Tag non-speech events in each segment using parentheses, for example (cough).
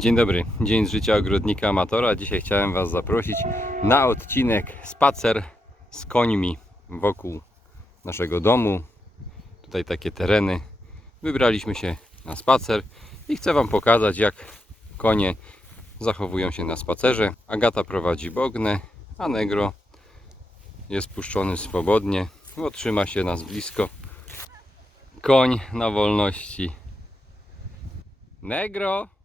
Dzień dobry, dzień z życia ogrodnika amatora. Dzisiaj chciałem Was zaprosić na odcinek spacer z końmi wokół naszego domu. Tutaj takie tereny. Wybraliśmy się na spacer i chcę Wam pokazać, jak konie zachowują się na spacerze. Agata prowadzi bognę, a Negro jest puszczony swobodnie, bo trzyma się nas blisko. Koń na wolności. Negro!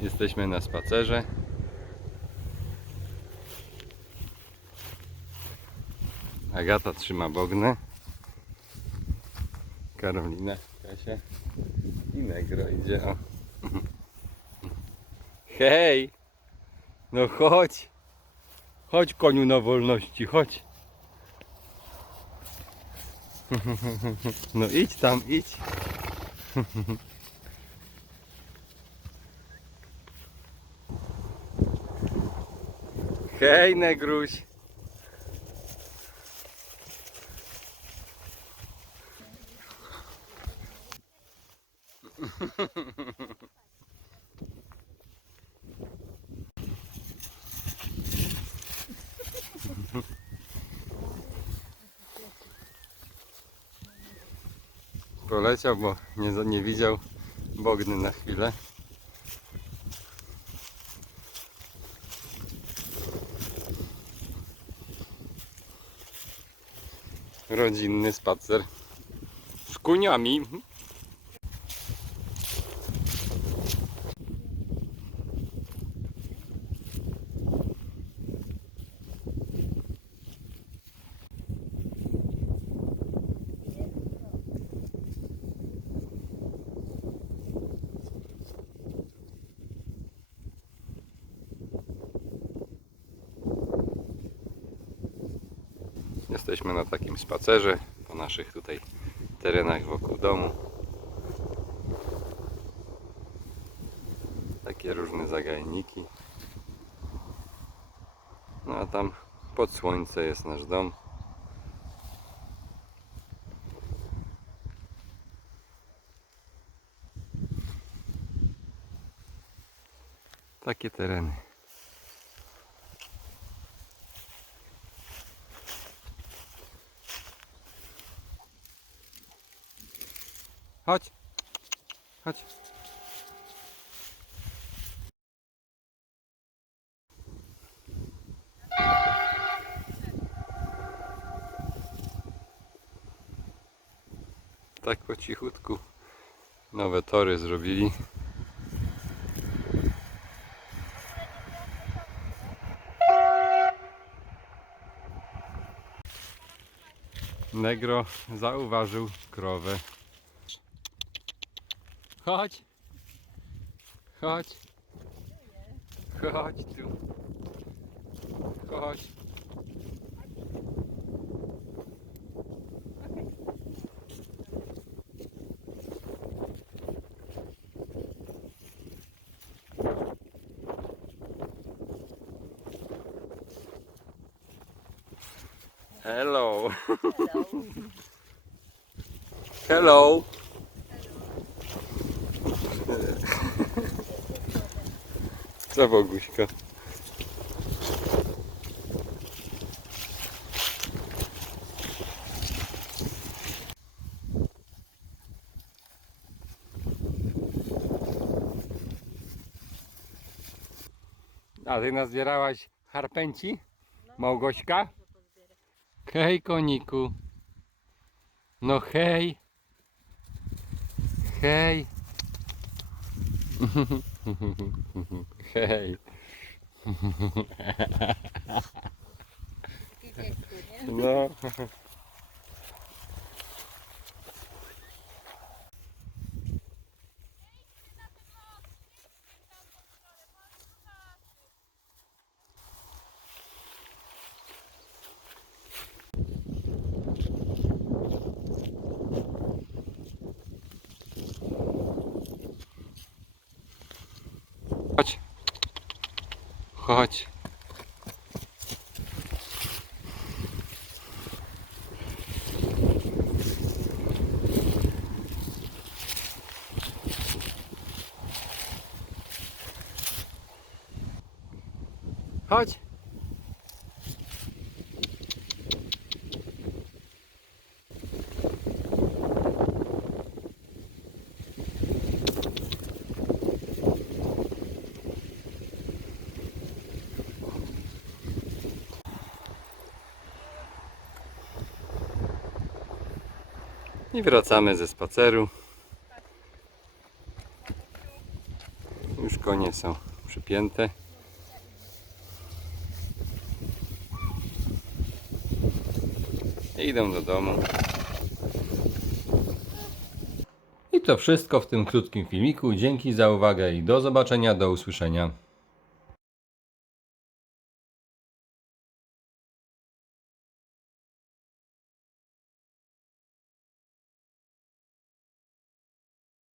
Jesteśmy na spacerze. Agata trzyma bognę. Karolina, Kasia i Negro idzie. O. Hej! No chodź! Chodź koniu na wolności, chodź! No idź tam, idź! Hej, Negruś! Poleciał, bo nie, nie widział Bogny na chwilę. Rodzinny spacer z koniami. Jesteśmy na takim spacerze po naszych tutaj terenach wokół domu. Takie różne zagajniki. No a tam pod słońce jest nasz dom. Takie tereny. Chodź. Chodź. Tak po cichutku nowe tory zrobili. Negro zauważył krowę. Chodź. Chodź. Chodź tu. Chodź. Hello. Hello. Co Boguśka? A ty nazbierałaś harpęci? Małgośka? Hej koniku. No hej. Hej. (laughs) (laughs) Hej. No. пахати. Хоть. I wracamy ze spaceru. Już konie są przypięte. I idą do domu. I to wszystko w tym krótkim filmiku. Dzięki za uwagę i do zobaczenia, do usłyszenia.